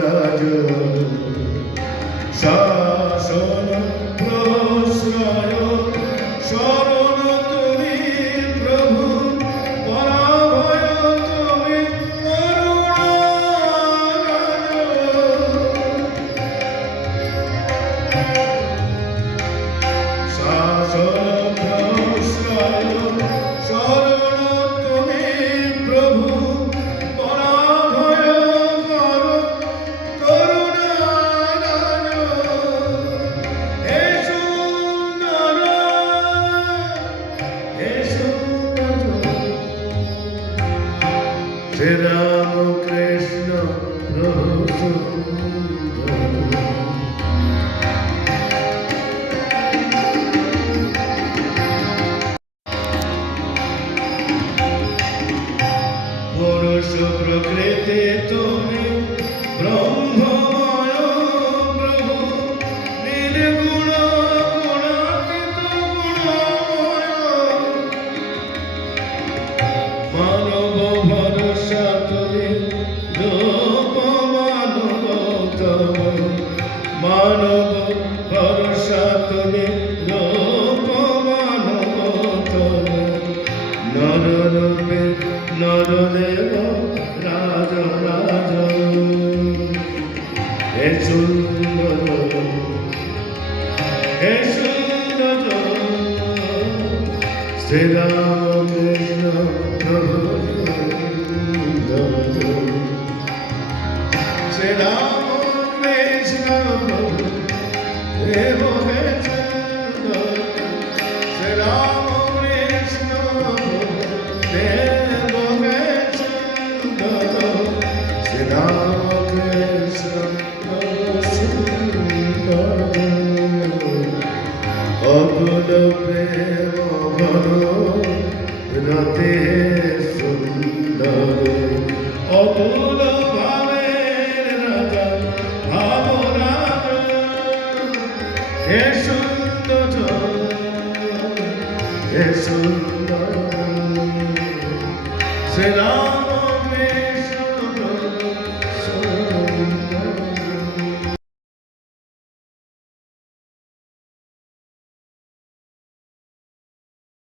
রাজ শাসন প্রশ্রয় শরণ তুমি প্রভু পরাভয় তুমি করুণা শাসন প্রশ্রয় শরণ তুমি প্রভু পরাভয় করো করুণা হে সুন্দর হে সুন্দর শ্রী রাম কৃষ্ণ প্রভু সুন্দর পুরুষ প্রকৃতি তুমি ব্রহ্মময় প্রভু নির্গুণ গুণাতীত গুণময় মানব ভরসা তুমি রূপ মানবতম মানব ভরসা তুমি রূপ মানবতম নররূপে নরদেব রাজ রাজ হে সুন্দর হে সুন্দর শ্রী রাম কৃষ্ণ শ্রী রাম কৃষ্ণ দেব হে সুন্দর শ্রী রাম কৃষ্ণ দেব হে সুন্দর শ্রী রাম কৃষ্ণ সুন্দর অকুল প্রেম ঘন রতে সুন্দর অকুল ভাবের রাজা ভাব রাজা হে সুন্দর হে সুন্দর শ্রী রাম